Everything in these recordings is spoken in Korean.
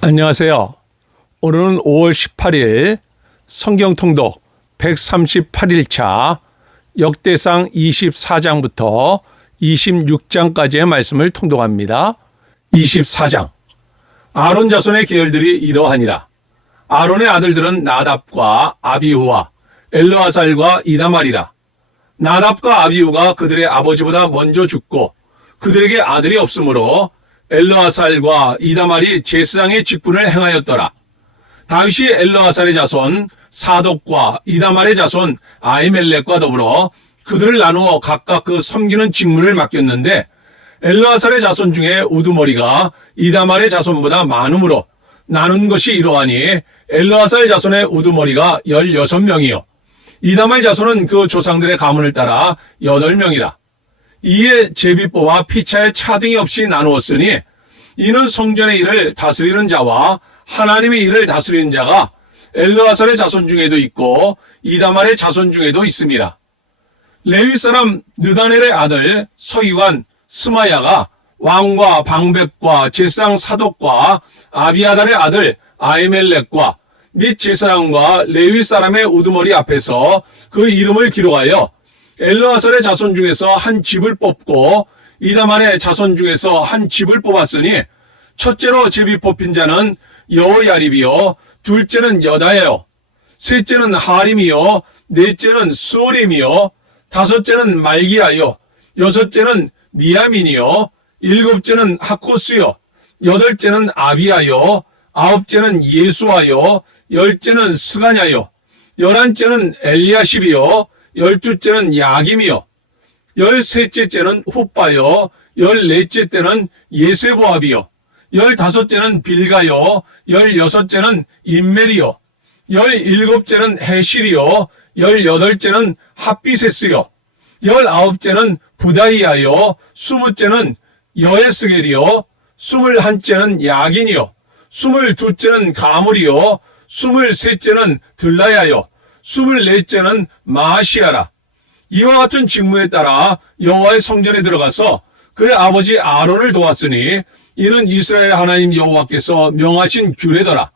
안녕하세요. 오늘은 5월 18일 성경통독 138일차 역대상 24장부터 26장까지의 말씀을 통독합니다. 24장. 아론 자손의 계열들이 이러하니라. 아론의 아들들은 나답과 아비후와 엘르아살과 이다말이라. 나답과 아비후가 그들의 아버지보다 먼저 죽고 그들에게 아들이 없으므로 엘르아살과 이다말이 제사장의 직분을 행하였더라. 다윗이 엘르아살의 자손 사독과 이다말의 자손 아히멜렉과 더불어 그들을 나누어 각각 그 섬기는 직무를 맡겼는데 엘르아살의 자손 중에 우두머리가 이다말의 자손보다 많으므로 나눈 것이 이러하니 엘르아살 자손의 우두머리가 16명이요 이다말 자손은 그 조상들의 가문을 따라 8명이라. 이에 제비뽀와 피차의 차등이 없이 나누었으니 이는 성전의 일을 다스리는 자와 하나님의 일을 다스리는 자가 엘르아살의 자손 중에도 있고 이다말의 자손 중에도 있습니다. 레위 사람 느다넬의 아들 서기관 스마야가 왕과 방백과 제사장 사독과 아비아달의 아들 아히멜렉과 및 제사장과 레위 사람의 우두머리 앞에서 그 이름을 기록하여 엘르아살의 자손 중에서 한 집을 뽑고 이다말의 자손 중에서 한 집을 뽑았으니 첫째로 제비 뽑힌 자는 여호야립이요 둘째는 여다예요 셋째는 하림이요 넷째는 수오림이요 다섯째는 말기야요 여섯째는 미야민이요 일곱째는 하코스요 여덟째는 아비야요 아홉째는 예수아요 열째는 스가냐요 열한째는 엘리야십이요 열두째는 야김이요 열셋째째는 훗바요 열넷째 때는 예세보압이요 열다섯째는 빌가요 열여섯째는 임멜이요 열일곱째는 헤실이요 열여덟째는 핫비세스요 열아홉째는 부다이아요 스무째는 여에스겔이요 스물한째는 야긴이요 스물두째는 가물이요 스물셋째는 들라야요 스물넷째는 마아시아라. 이와 같은 직무에 따라 여호와의 성전에 들어가서 그의 아버지 아론을 도왔으니 이는 이스라엘 하나님 여호와께서 명하신 규례더라.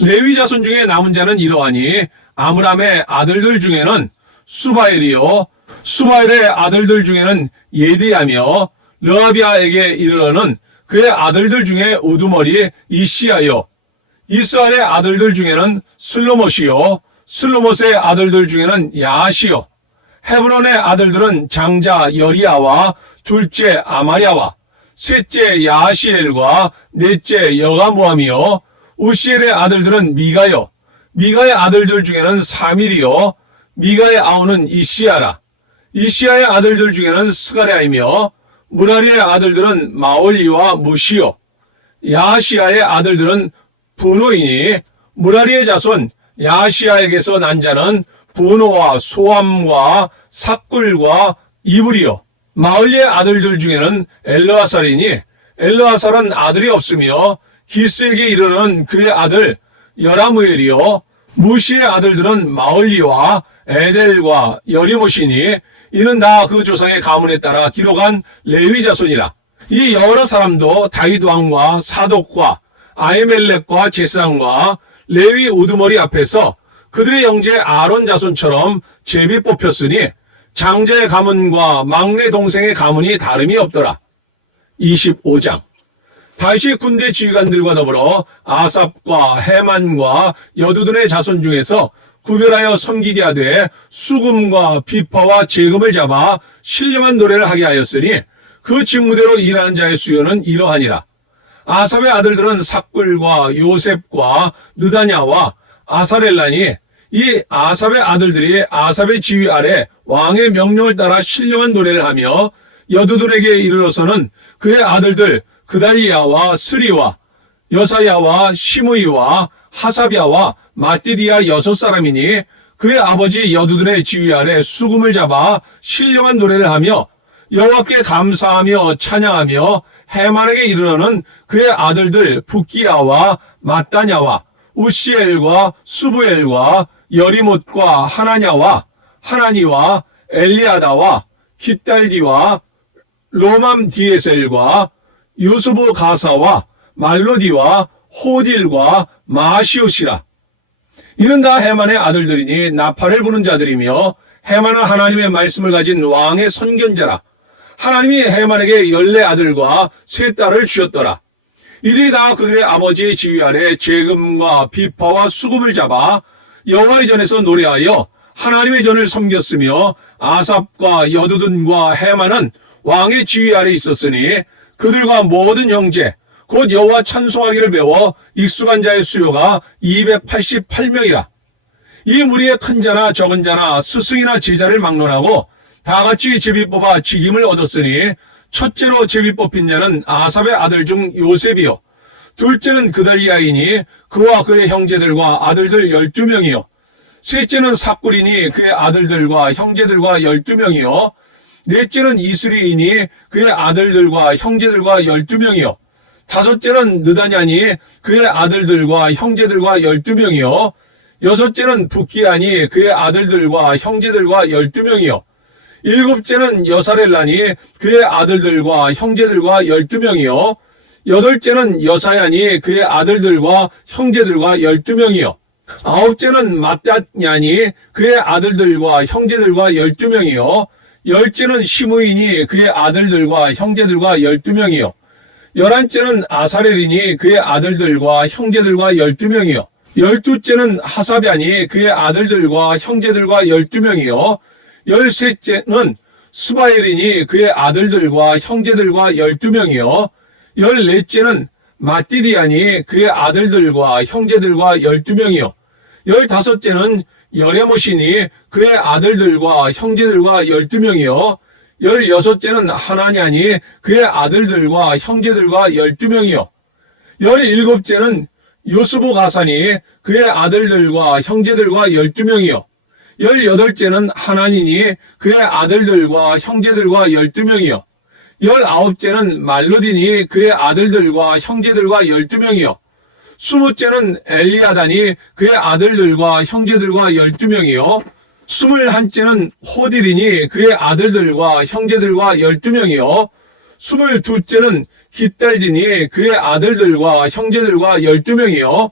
레위 자손 중에 남은 자는 이러하니 아므람의 아들들 중에는 수바엘이요 수바엘의 아들들 중에는 예디야며 르하비아에게 이르러는 그의 아들들 중에 우두머리 이시야요 이스라엘의 아들들 중에는 슬로못이요 슬로못의 아들들 중에는 야하시요 헤브론의 아들들은 장자 여리야와 둘째 아마랴와 셋째 야하시엘과 넷째 여가무함이요 우시엘의 아들들은 미가요 미가의 아들들 중에는 사밀이요 미가의 아우는 이시야라. 이시야의 아들들 중에는 스가랴이며 무라리의 아들들은 마올리와 무시요 야하시야의 아들들은 분노이니 무라리의 자손 야하시야에게서 난 자는 분노와 소함과 삭굴과 이불이요 마을리의 아들들 중에는 엘르아살이니 엘르아살은 아들이 없으며 기스에게 이르는 그의 아들 여라무엘이요 무시의 아들들은 마을리와 에델과 여리못이니 이는 다 그 조상의 가문에 따라 기록한 레위 자손이라. 이 여러 사람도 다윗 왕과 사독과 아히멜렉과 제사장과 레위 우두머리 앞에서 그들의 형제 아론 자손처럼 제비 뽑혔으니 장자의 가문과 막내 동생의 가문이 다름이 없더라. 25장. 다윗이 군대 지휘관들과 더불어 아삽과 헤만과 여두둔의 자손 중에서 구별하여 섬기게 하되 수금과 비파와 재금을 잡아 신령한 노래를 하게 하였으니 그 직무대로 일하는 자의 수요는 이러하니라. 아삽의 아들들은 삭굴과 요셉과 느다냐와 아사렐라니 이 아삽의 아들들이 아삽의 지휘 아래 왕의 명령을 따라 신령한 노래를 하며 여두둔에게 이르러서는 그의 아들들 그달리야와 스리와 여사야와 시므이와 하사비아와 마띠디아 6사람이니 그의 아버지 여두둔의 지휘 아래 수금을 잡아 신령한 노래를 하며 여호와께 감사하며 찬양하며 헤만에게 이르러는 그의 아들들 붓기야와 마따냐와 우시엘과 수부엘과 여리못과 하나냐와 하나니와 엘리아다와 깃달디와 로맘디에셀과 유수부 가사와 말로디와 호딜과 마시옷이라. 이는 다 헤만의 아들들이니 나팔을 부는 자들이며 헤만은 하나님의 말씀을 가진 왕의 선견자라. 하나님이 헤만에게 14아들과 3딸을 주셨더라. 이들이 다 그들의 아버지의 지휘 아래 재금과 비파와 수금을 잡아 여호와의 전에서 노래하여 하나님의 전을 섬겼으며 아삽과 여두둔과 헤만은 왕의 지휘 아래 있었으니 그들과 모든 형제 곧 여호와 찬송하기를 배워 익숙한 자의 수요가 288명이라. 이 무리의 큰 자나 적은 자나 스승이나 제자를 막론하고 다같이 제비 뽑아 직임을 얻었으니 첫째로 제비 뽑힌 자는 아삽의 아들 중 요셉이요, 둘째는 그달리아이니 그와 그의 형제들과 아들들 12명이요, 셋째는 삭구리니 그의 아들들과 형제들과 12명이요, 넷째는 이스리이니 그의 아들들과 형제들과 12명이요, 다섯째는 느다냐니 그의 아들들과 형제들과 12명이요, 여섯째는 붓기아니 그의 아들들과 형제들과 12명이요, 일곱째는 여사렐라니 그의 아들들과 형제들과 12명이요, 여덟째는 여사야니 그의 아들들과 형제들과 12명이요, 아홉째는 mattat냐니 그의 아들들과 형제들과 12명이요, 열째는 시므이니 그의 아들들과 형제들과 12명이요, 열한째는 아사렐이니 그의 아들들과 형제들과 12명이요, 열두째는 하사랴니 그의 아들들과 형제들과 12명이요, 열셋째는 스바엘이니 그의 아들들과 형제들과 12명이요, 열넷째는 마띠디아니 그의 아들들과 형제들과 12명이요, 열다섯째는 여레못이니 그의 아들들과 형제들과 12명이요, 열여섯째는 하나냐니 그의 아들들과 형제들과 12명이요, 열일곱째는 요스보가사니 그의 아들들과 형제들과 12명이요, 열여덟째는 하나니니 그의 아들들과 형제들과 12명이요, 열아홉째는 말로디니 그의 아들들과 형제들과 12명이요, 스무째는 엘리아다니 그의 아들들과 형제들과 12명이요, 스물한째는 호딜이니 그의 아들들과 형제들과 12명이요, 스물두째는 깃달디니 그의 아들들과 형제들과 12명이요,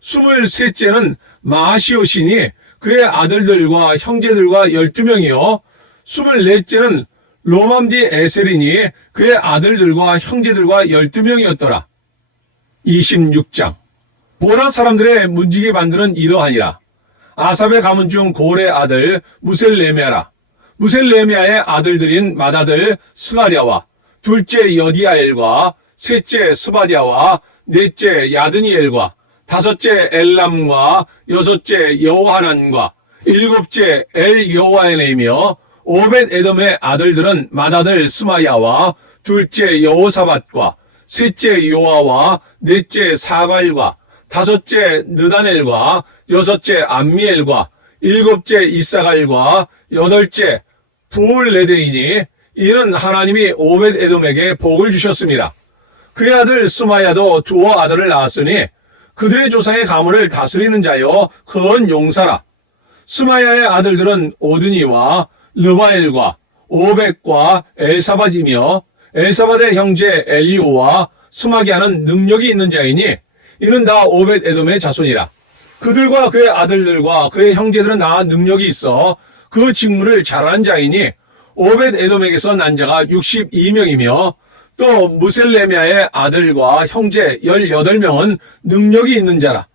스물셋째는 마시옷이니 그의 아들들과 형제들과 12명이요, 스물넷째는 로맘디 에셀이니 그의 아들들과 형제들과 12명이었더라. 26장. 보라 사람들의 문지기 반들은 이러하니라. 아삽의 가문 중 고레 아들 무셀레메아라. 무셀레메아의 아들들인 맏아들 스가랴와 둘째 여디아엘과 셋째 스바디아와 넷째 야드니엘과 다섯째 엘람과 여섯째 여호하난과 일곱째 엘여호하네이며 오벳 에돔의 아들들은 맏아들 스마야와 둘째 여호사밧과 셋째 요아와 넷째 사갈과 다섯째 느다넬과 여섯째 암미엘과 일곱째 이사갈과 여덟째 부올레데이니 이는 하나님이 오벳 에돔에게 복을 주셨습니다. 그의 아들 스마야도 두어 아들을 낳았으니 그들의 조상의 가문을 다스리는 자여 큰 용사라. 스마야의 아들들은 오드니와 르바엘과 오벳과 엘사밧이며 엘사밧의 형제 엘리오와 스마기아는 능력이 있는 자이니 이는 다 오벳 에돔의 자손이라. 그들과 그의 아들들과 그의 형제들은 다 능력이 있어 그 직무를 잘하는 자이니 오벳 에돔에게서 난 자가 62명이며 또 무셀레미아의 아들과 형제 18명은 능력이 있는 자라.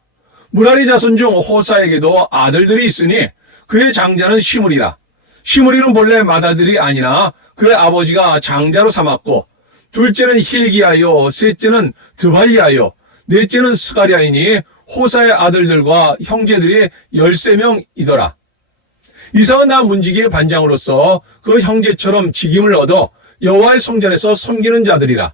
무라리 자손 중 호사에게도 아들들이 있으니 그의 장자는 시므리라. 시므리는 본래 맏아들이 아니라 그의 아버지가 장자로 삼았고 둘째는 힐기야요, 셋째는 드발리야요, 넷째는 스가랴이니 호사의 아들들과 형제들이 13명이더라. 이삭은 나 문지기의 반장으로서 그 형제처럼 직임을 얻어 여호와의 성전에서 섬기는 자들이라.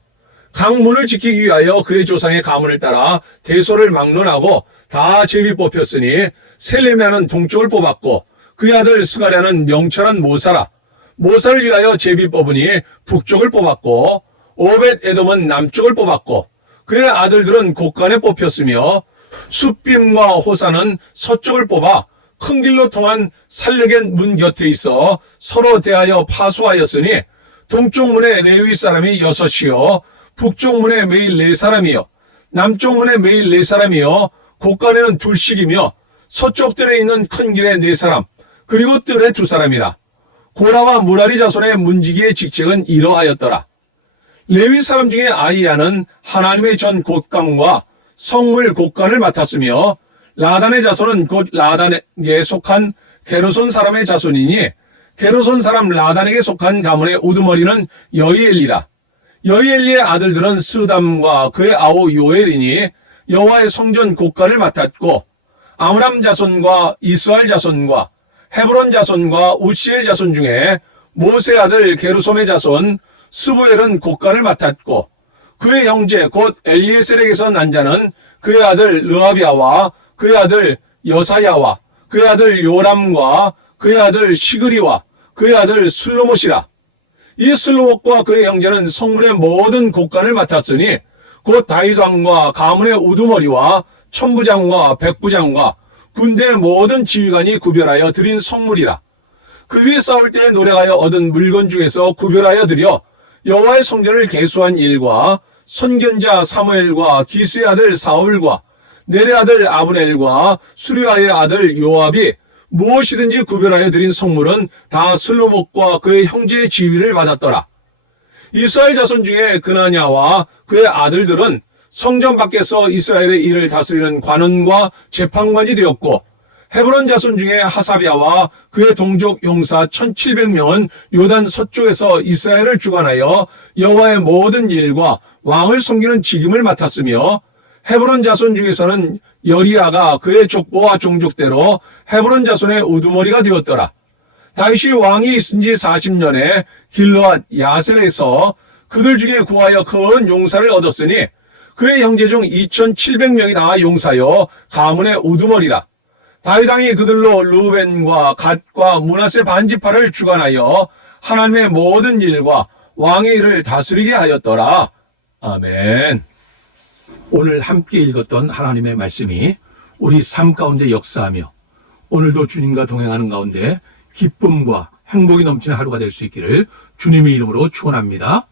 강문을 지키기 위하여 그의 조상의 가문을 따라 대소를 막론하고 다 제비 뽑혔으니 셀레미아는 동쪽을 뽑았고 그의 아들 스가랴는 명철한 모사라. 모사를 위하여 제비 뽑으니 북쪽을 뽑았고 오벳 에돔은 남쪽을 뽑았고 그의 아들들은 곳간에 뽑혔으며 숫빔과 호사는 서쪽을 뽑아 큰 길로 통한 살레겐 문 곁에 있어 서로 대하여 파수하였으니 동쪽 문에 레위 사람이 6이요 북쪽 문에 매일 4사람이요 남쪽 문에 매일 4사람이요 곳간에는 2씩이며 서쪽 뜰에 있는 큰 길에 4사람 그리고 뜰에 2사람이라. 고라와 무라리 자손의 문지기의 직책은 이러하였더라. 레위 사람 중에 아이야는 하나님의 전 곳간과 성물 곳간을 맡았으며 라단의 자손은 곧 라단에게 속한 게르손 사람의 자손이니 게르손 사람 라단에게 속한 가문의 우두머리는 여이엘리라. 여이엘리의 아들들은 스담과 그의 아우 요엘이니 여호와의 성전 곳간을 맡았고 아므람 자손과 이스라엘 자손과 헤브론 자손과 우시엘 자손 중에 모세 아들 게르솜의 자손 스부엘은 곳간을 맡았고 그의 형제 곧 엘리에셀에게서 난 자는 그의 아들 르아비아와 그의 아들 여사야와 그의 아들 요람과 그의 아들 시그리와 그의 아들 슬로못이라. 이 슬로못과 그의 형제는 성문의 모든 곳간을 맡았으니 곧 다윗 왕과 가문의 우두머리와 천부장과 백부장과 군대의 모든 지휘관이 구별하여 드린 성물이라. 그 위에 싸울 때에 노력하여 얻은 물건 중에서 구별하여 드려 여호와의 성전을 계수한 일과 선견자 사무엘과 기스의 아들 사울과 넬의 아들 아브넬과 수리아의 아들 요압이 무엇이든지 구별하여 드린 성물은 다 슬로목과 그의 형제의 지위를 받았더라. 이스라엘 자손 중에 그나냐와 그의 아들들은 성전 밖에서 이스라엘의 일을 다스리는 관원과 재판관이 되었고 헤브론 자손 중에 하사비아와 그의 동족 용사 1700명은 요단 서쪽에서 이스라엘을 주관하여 여호와의 모든 일과 왕을 섬기는 직임을 맡았으며 헤브론 자손 중에서는 여리야가 그의 족보와 종족대로 헤브론 자손의 우두머리가 되었더라. 다윗이 왕이 있은 지 40년에 길르앗 야셀에서 그들 중에 구하여 큰 용사를 얻었으니 그의 형제 중 2700명이 다 용사여 가문의 우두머리라. 다윗 왕이 그들로 루벤과 갓과 므낫세 반지파를 주관하여 하나님의 모든 일과 왕의 일을 다스리게 하였더라. 아멘. 오늘 함께 읽었던 하나님의 말씀이 우리 삶 가운데 역사하며 오늘도 주님과 동행하는 가운데 기쁨과 행복이 넘치는 하루가 될 수 있기를 주님의 이름으로 축원합니다.